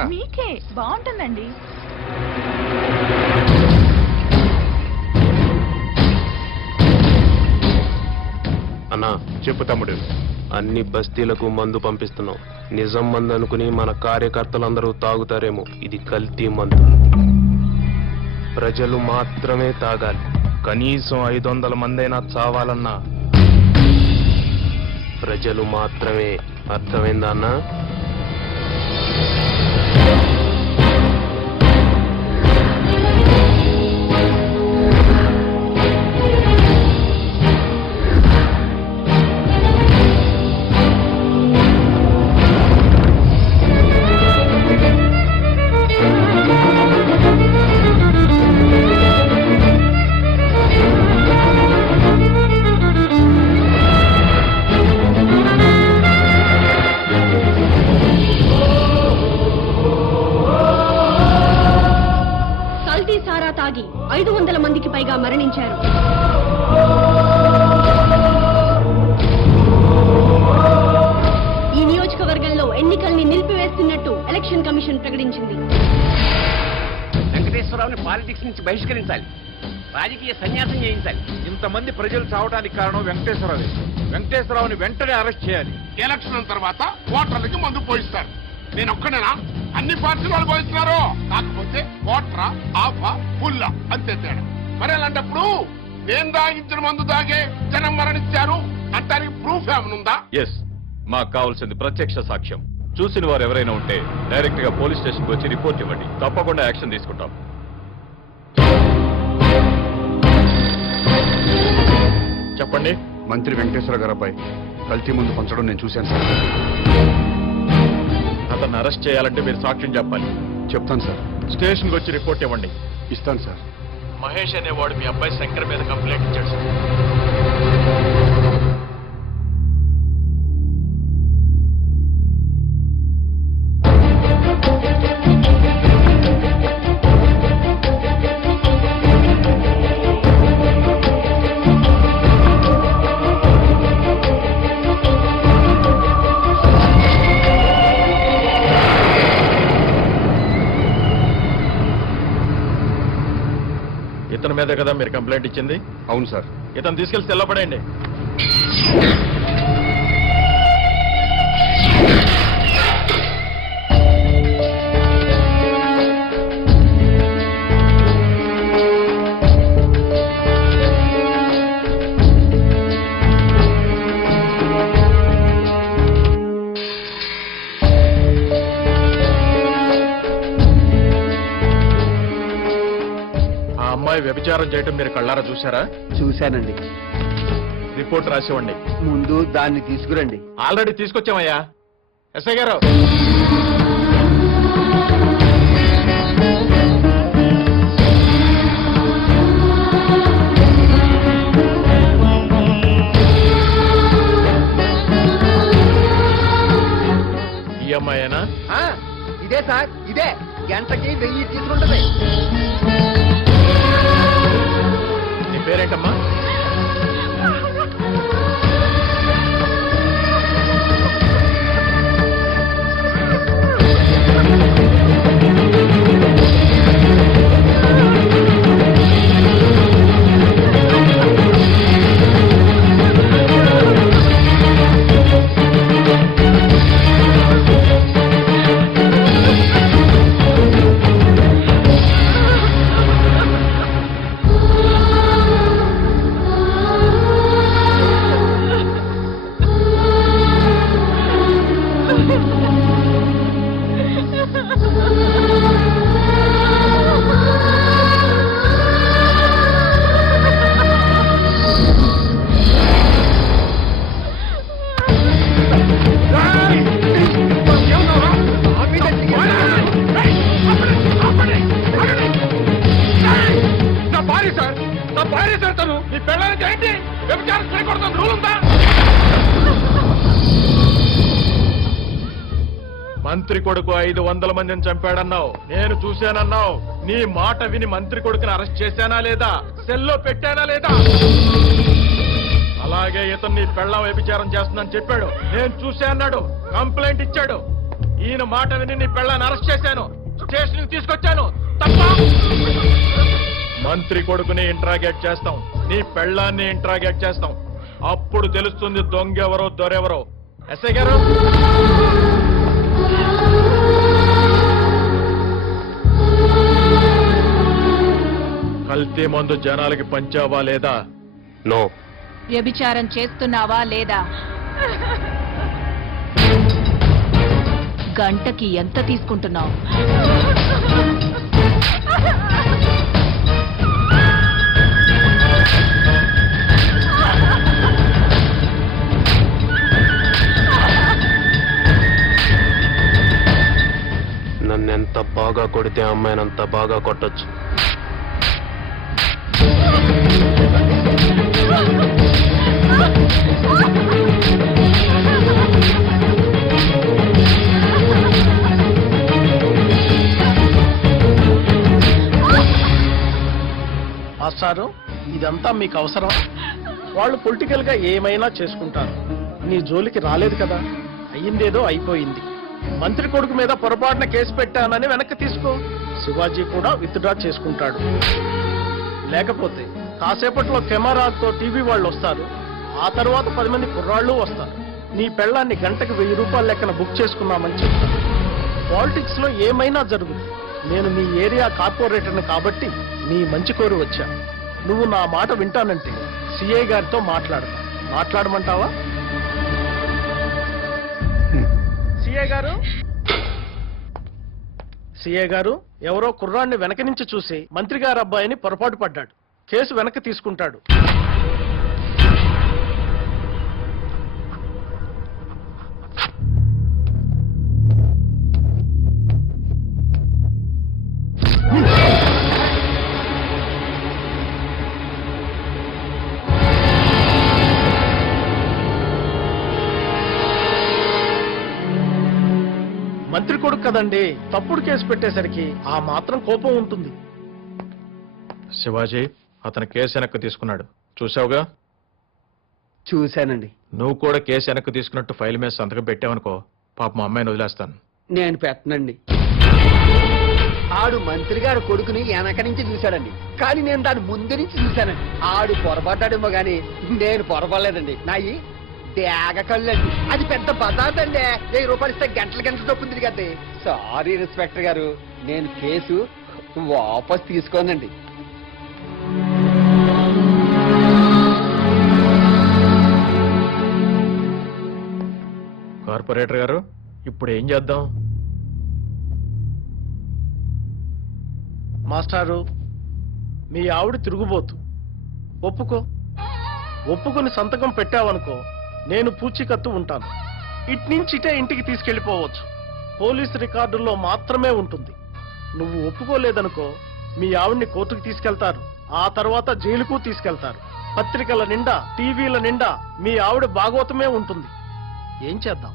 నాకా? మీకే బాగుంటుందండి. అన్నా చెప్పు తమ్ముడు. అన్ని బస్తీలకు మందు పంపిస్తున్నాం. నిజం మందు అనుకుని మన కార్యకర్తలందరూ తాగుతారేమో. ఇది కల్తీ మందు. ప్రజలు మాత్రమే తాగాలి. కనీసం 500 మందైనా చావాలన్నా ప్రజలు మాత్రమే. అర్థమైందా అన్నా? తాగి 500 మందికి పైగా మరణించారు. ఈ నియోజకవర్గంలో ఎన్నికల్ని నిలిపివేస్తున్నట్టు ఎలక్షన్ కమిషన్ ప్రకటించింది. వెంకటేశ్వరరావుని పాలిటిక్స్ నుంచి బహిష్కరించాలి. రాజకీయ సన్యాసం చేయించాలి. ఇంతమంది ప్రజలు చావడానికి కారణం వెంకటేశ్వరరావు. వెంకటేశ్వరరావుని వెంటనే అరెస్ట్ చేయాలి. ఎలక్షన్ తర్వాత ఓటర్లకి మందు పోయిస్తారు. నేను ఒక్కనేనా? అన్ని పార్టీలు వాళ్ళు పోయిస్తున్నారు. కాకపోతే ఓటరా ఆఫా ఫుల్లా అంతే తేడా. మరి అలాంటప్పుడు నేను తాగించిన మందు తాగే జనం మరణించారు అంటానికి ప్రూఫ్ ఏమనుందా? ఎస్, మాకు కావాల్సింది ప్రత్యక్ష సాక్ష్యం. చూసిన వారు ఎవరైనా ఉంటే డైరెక్ట్ గా పోలీస్ స్టేషన్ కు వచ్చి రిపోర్ట్ ఇవ్వండి. తప్పకుండా యాక్షన్ తీసుకుంటాం. చెప్పండి. మంత్రి వెంకటేశ్వర గారిపై కల్తీ ముందు పంచడం నేను చూశాను సార్. అతన్ని అరెస్ట్ చేయాలంటే మీరు సాక్ష్యం చెప్పాలి. చెప్తాను సార్. స్టేషన్కి వచ్చి రిపోర్ట్ ఇవ్వండి. ఇస్తాను సార్. మహేష్ అనేవాడు మీ అబ్బాయి శంకర్ మీద కంప్లైంట్ ఇచ్చాడు సార్. ఇతని మీద కదా మీరు కంప్లైంట్ ఇచ్చింది? అవును సార్. ఇతను తీసుకెళ్లి తెల్లపడేయండి. అమ్మాయి వ్యభిచారం చేయటం మీరు కళ్ళారా చూసారా? చూశానండి. రిపోర్ట్ రాసివ్వండి. ముందు దాన్ని తీసుకురండి. ఆల్రెడీ తీసుకొచ్చామయ్యా. ఎస్ఐ గారు, ఈ అమ్మాయేనా? ఇదే సార్, ఇదే. గంటకి 1000 తీసుకుంటది. నీ పేరేంటమ్మా? మంత్రి కొడుకు 500 మందిని చంపాడన్నావు, నేను చూశానన్నావు. నీ మాట విని మంత్రి కొడుకుని అరెస్ట్ చేశానా లేదా? సెల్లో పెట్టానా లేదా? అలాగే ఇతను నీ పెళ్ళాం వ్యభిచారం చేస్తుందని చెప్పాడు, నేను చూశా అన్నాడు, కంప్లైంట్ ఇచ్చాడు. ఈయన మాట విని నీ పెళ్ళాన్ని అరెస్ట్ చేశాను, స్టేషన్ తీసుకొచ్చాను. తప్ప మంత్రి కొడుకుని ఇంట్రాగేట్ చేస్తాం, నీ పెళ్ళాన్ని ఇంట్రాగేట్ చేస్తాం. అప్పుడు తెలుస్తుంది దొంగెవరో దొరెవరో. ఎస్ఐ గారు, కల్తీ మందు జనాలకి పంచావా లేదా? నో. వ్యభిచారం చేస్తున్నావా లేదా? గంటకి ఎంత తీసుకుంటున్నావు? నన్నెంత బాగా కొడితే అమ్మాయినంత బాగా కొట్టొచ్చు. మాస్టారు, ఇదంతా మీకు అవసరం? వాళ్ళు పొలిటికల్ గా ఏమైనా చేసుకుంటారు, నీ జోలికి రాలేదు కదా. అయ్యిందేదో అయిపోయింది. మంత్రి కొడుకు మీద పొరపాటున కేసు పెట్టానని వెనక్కి తీసుకో. శివాజీ కూడా విత్డ్రా చేసుకుంటాడు. లేకపోతే కాసేపట్లో కెమెరాతో టీవీ వాళ్ళు వస్తారు, ఆ తర్వాత 10 మంది కుర్రాళ్ళు వస్తారు. నీ పెళ్ళాన్ని గంటకు 1000 రూపాయల లెక్కన బుక్ చేసుకున్నామని చెప్తారు. పాలిటిక్స్ లో ఏమైనా జరుగుతుంది. నేను నీ ఏరియా కార్పొరేటర్ని కాబట్టి నీ మంచి కోరి వచ్చా. నువ్వు నా మాట వింటానంటే సిఐ గారితో మాట్లాడమంటావా? సిఐ గారు, ఎవరో కుర్రాన్ని వెనక నుంచి చూసి మంత్రి గారు అబ్బాయిని పొరపాటు పడ్డాడు, కేసు వెనక్కి తీసుకుంటాడు. మంత్రి కొడుకు కదండి, తప్పుడు కేసు పెట్టేసరికి ఆ మాత్రం కోపం ఉంటుంది. శివాజీ, అతను కేసు వెనక్కి తీసుకున్నాడు, చూసావుగా? చూశానండి. నువ్వు కూడా కేసు వెనక్కి తీసుకున్నట్టు ఫైల్ మీద సంతకం పెట్టావనుకో, పాప మా అమ్మాయిని వదిలేస్తాను. నేను పెట్టనండి. ఆడు మంత్రి గారు కొడుకుని వెనక నుంచి చూశాడండి, కానీ నేను దాని ముందు నుంచి చూశానండి. ఆడు పొరపాటాడేమో గాని నేను పొరపడలేదండి. నాయి తేగ కళ్ళండి. అది పెద్ద బజార్ అండి. 1000 రూపాయలు ఇస్తే గంటలు డబ్బుంది కదండి. సారీ ఇన్స్పెక్టర్ గారు, నేను కేసు వాపస్ తీసుకోనండి. కార్పొరేటర్ గారు, ఇప్పుడు ఏం చేద్దాం? మాస్టారు, మీ ఆవిడ తిరుగుబోతు. ఒప్పుకొని సంతకం పెట్టావనుకో, నేను పూచీకత్తు ఉంటాను. ఇట్నుంచి ఇటే ఇంటికి తీసుకెళ్లిపోవచ్చు. పోలీసు రికార్డుల్లో మాత్రమే ఉంటుంది. నువ్వు ఒప్పుకోలేదనుకో, మీ ఆవిడ్ని కోర్టుకు తీసుకెళ్తారు, ఆ తర్వాత జైలుకు తీసుకెళ్తారు. పత్రికల నిండా, టీవీల నిండా మీ ఆవిడ భాగవతమే ఉంటుంది. ఏం చేద్దాం?